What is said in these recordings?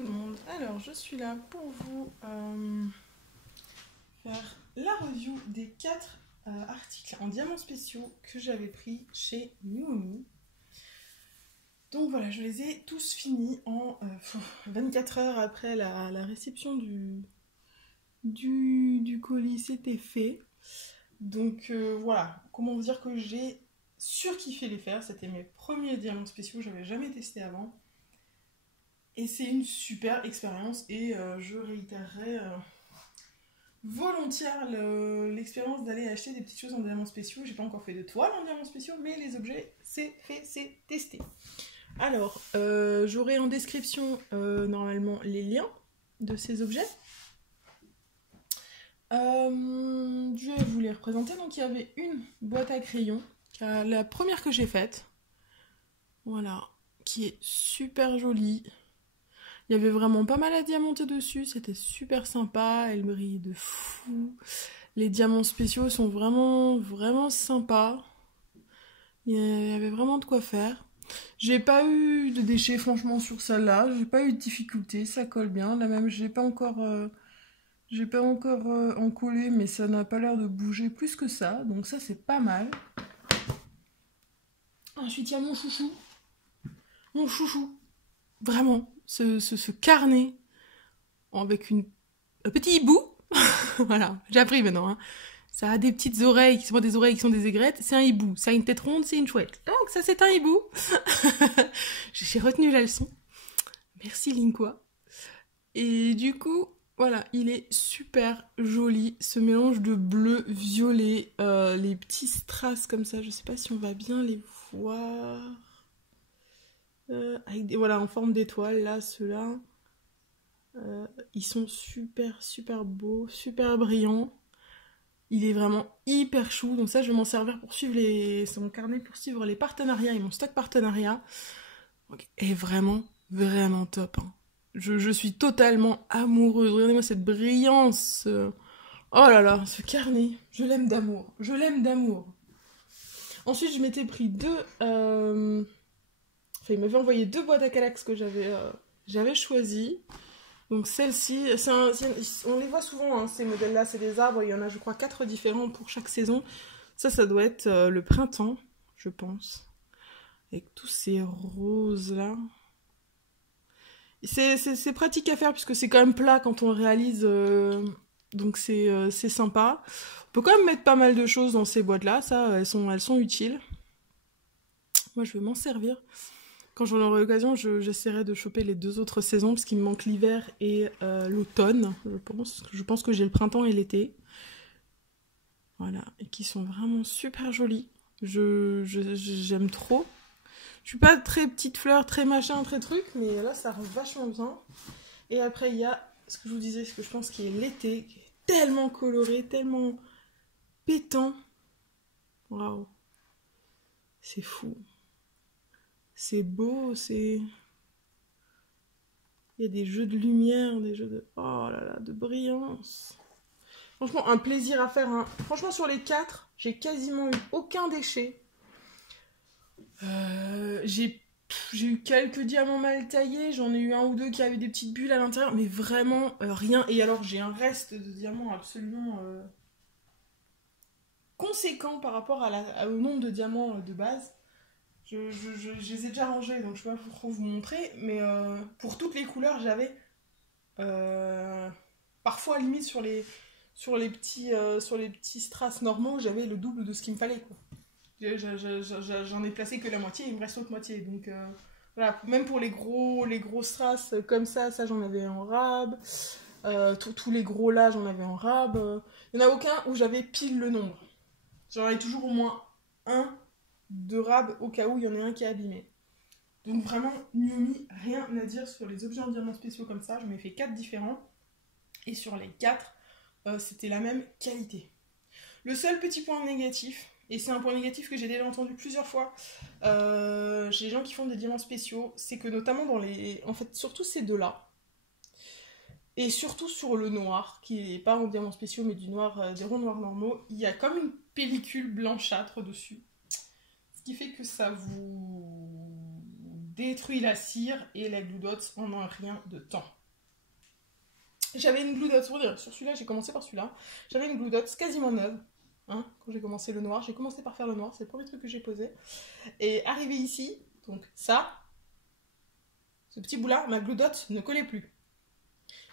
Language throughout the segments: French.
tout le monde. Alors, je suis là pour vous faire la review des 4 articles en diamants spéciaux que j'avais pris chez Nuomi. Donc voilà, je les ai tous finis en 24 heures après la réception du colis, c'était fait. Donc voilà, comment vous dire que j'ai surkiffé les faire. C'était mes premiers diamants spéciaux, j'avais jamais testé avant. Et c'est une super expérience et je réitérerai volontiers l'expérience d'aller acheter des petites choses en diamants spéciaux. J'ai pas encore fait de toile en diamants spéciaux, mais les objets, c'est fait, c'est testé. Alors, j'aurai en description normalement les liens de ces objets. Je vais vous les représenter. Donc, il y avait une boîte à crayons, la première que j'ai faite. Voilà, qui est super jolie. Il y avait vraiment pas mal à diamanter dessus, c'était super sympa, elle brille de fou. Les diamants spéciaux sont vraiment sympas. Il y avait vraiment de quoi faire. J'ai pas eu de déchets franchement sur celle-là, j'ai pas eu de difficultés, ça colle bien. Là même j'ai pas encore encollé, mais ça n'a pas l'air de bouger plus que ça, donc ça c'est pas mal. Ensuite il y a mon chouchou, vraiment, ce carnet avec un petit hibou. Voilà, j'ai appris maintenant. Hein. Ça a des petites oreilles qui sont pas des oreilles qui sont des aigrettes. C'est un hibou. Ça a une tête ronde, c'est une chouette. Donc ça c'est un hibou. J'ai retenu la leçon. Merci Linkwa. Et du coup, voilà, il est super joli. Ce mélange de bleu, violet, les petits strass comme ça. Je sais pas si on va bien les voir. Voilà, en forme d'étoile, là, ceux-là. Ils sont super beaux, super brillants. Il est vraiment hyper chou. Donc ça, je vais m'en servir pour suivre c'est mon carnet pour suivre les partenariats et mon stock partenariat. Donc, est vraiment top. Hein. Je suis totalement amoureuse. Regardez-moi cette brillance. Oh là là, ce carnet. Je l'aime d'amour. Ensuite, je m'étais pris il m'avait envoyé 2 boîtes à Calax que j'avais choisies. Donc celle-ci, on les voit souvent, hein, ces modèles-là, c'est des arbres, il y en a je crois 4 différents pour chaque saison. Ça doit être le printemps, je pense. Avec tous ces roses-là. C'est pratique à faire puisque c'est quand même plat quand on le réalise, donc c'est sympa. On peut quand même mettre pas mal de choses dans ces boîtes-là, ça, elles sont utiles. Moi je vais m'en servir. Quand j'en aurai l'occasion, j'essaierai de choper les 2 autres saisons, parce qu'il me manque l'hiver et l'automne, je pense. Je pense que j'ai le printemps et l'été. Voilà, et qui sont vraiment super jolis. J'aime trop. Je suis pas très petite fleur, très machin, très truc, mais là, ça rend vachement bien. Et après, il y a ce que je vous disais, ce que je pense qui est l'été, qui est tellement coloré, tellement pétant. Waouh. C'est fou. C'est beau, c'est... Il y a des jeux de lumière, des jeux de... Oh là là, de brillance. Franchement, un plaisir à faire. Hein. Franchement, sur les 4, j'ai quasiment eu aucun déchet. J'ai eu quelques diamants mal taillés. J'en ai eu 1 ou 2 qui avaient des petites bulles à l'intérieur. Mais vraiment, rien. Et alors, j'ai un reste de diamants absolument conséquent par rapport au nombre de diamants de base. Je les ai déjà rangés, donc je ne vais pas trop vous montrer, mais pour toutes les couleurs, j'avais parfois limite sur les petits strass normaux, j'avais le double de ce qu'il me fallait. Quoi. J'en ai placé que la moitié, il me reste l'autre moitié. Donc voilà, même pour les gros strass comme ça j'en avais en rab. Tous les gros là, j'en avais en rab. Il n'y en a aucun où j'avais pile le nombre. J'en avais toujours au moins un de rab au cas où il y en a un qui est abîmé. Donc vraiment, Nuomi, rien à dire sur les objets en diamants spéciaux comme ça. J'en ai fait 4 différents. Et sur les 4, c'était la même qualité. Le seul petit point négatif, et c'est un point négatif que j'ai déjà entendu plusieurs fois chez les gens qui font des diamants spéciaux, c'est que notamment en fait, surtout ces deux-là, et surtout sur le noir, qui n'est pas en diamants spéciaux, mais des ronds noirs normaux, il y a comme une pellicule blanchâtre dessus. Ce qui fait que ça vous détruit la cire et la Glue Dots en un rien de temps. J'avais une Glue Dots, sur celui-là, j'ai commencé par celui-là. J'avais une Glue Dots quasiment neuve. Hein, quand j'ai commencé le noir, j'ai commencé par faire le noir, c'est le premier truc que j'ai posé. Et arrivé ici, donc ça, ce petit bout-là, ma Glue Dot ne collait plus.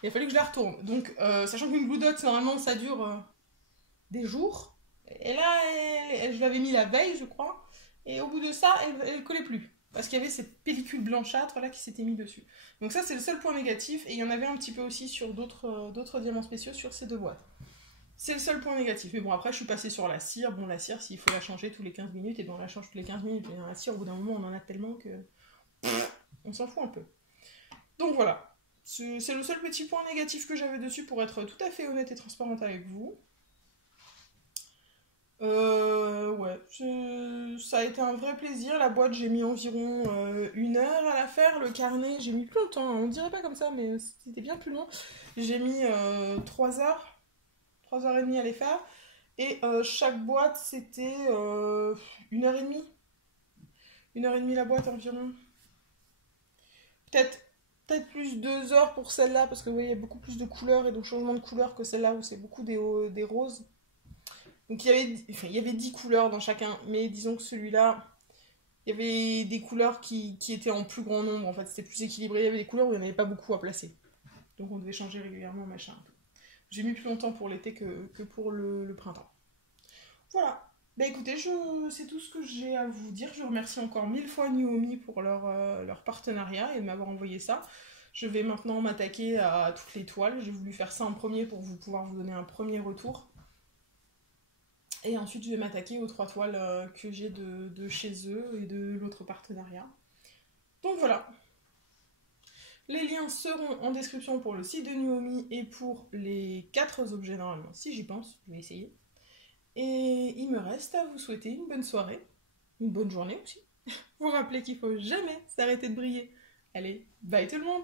Il a fallu que je la retourne. Donc, sachant qu'une Glue Dot, normalement, ça dure des jours. Et là, je l'avais mis la veille, je crois. Et au bout de ça, elle collait plus. Parce qu'il y avait cette pellicule blanchâtre là qui s'était mis dessus. Donc ça, c'est le seul point négatif. Et il y en avait un petit peu aussi sur d'autres diamants spéciaux sur ces deux boîtes. C'est le seul point négatif. Mais bon, après, je suis passée sur la cire. Bon, la cire, s'il faut la changer tous les 15 minutes, et bien on la change tous les 15 minutes. Et la cire, au bout d'un moment, on en a tellement que... on s'en fout un peu. Donc voilà. C'est le seul petit point négatif que j'avais dessus pour être tout à fait honnête et transparente avec vous. Ouais, ça a été un vrai plaisir. La boîte, j'ai mis environ 1 heure à la faire. Le carnet, j'ai mis plus longtemps. On dirait pas comme ça, mais c'était bien plus long. J'ai mis 3 heures, 3 heures et demie à les faire. Et chaque boîte, c'était 1h30. 1h30 la boîte environ. Peut-être plus 2 heures pour celle-là, parce que vous voyez, il y a beaucoup plus de couleurs et de changements de couleurs que celle-là où c'est beaucoup des roses. Donc il y avait 10 couleurs dans chacun, mais disons que celui-là, il y avait des couleurs qui étaient en plus grand nombre, en fait, c'était plus équilibré. Il y avait des couleurs où il n'y en avait pas beaucoup à placer. Donc on devait changer régulièrement, machin. J'ai mis plus longtemps pour l'été que pour le printemps. Voilà. Bah écoutez, c'est tout ce que j'ai à vous dire. Je remercie encore 1000 fois Nuomi pour leur partenariat et de m'avoir envoyé ça. Je vais maintenant m'attaquer à toutes les toiles. J'ai voulu faire ça en premier pour pouvoir vous donner un premier retour. Et ensuite, je vais m'attaquer aux 3 toiles que j'ai de chez eux et de l'autre partenariat. Donc voilà. Les liens seront en description pour le site de Nuomi et pour les 4 objets normalement, si j'y pense, je vais essayer. Et il me reste à vous souhaiter une bonne soirée, une bonne journée aussi. Vous rappelez qu'il faut jamais s'arrêter de briller. Allez, bye tout le monde!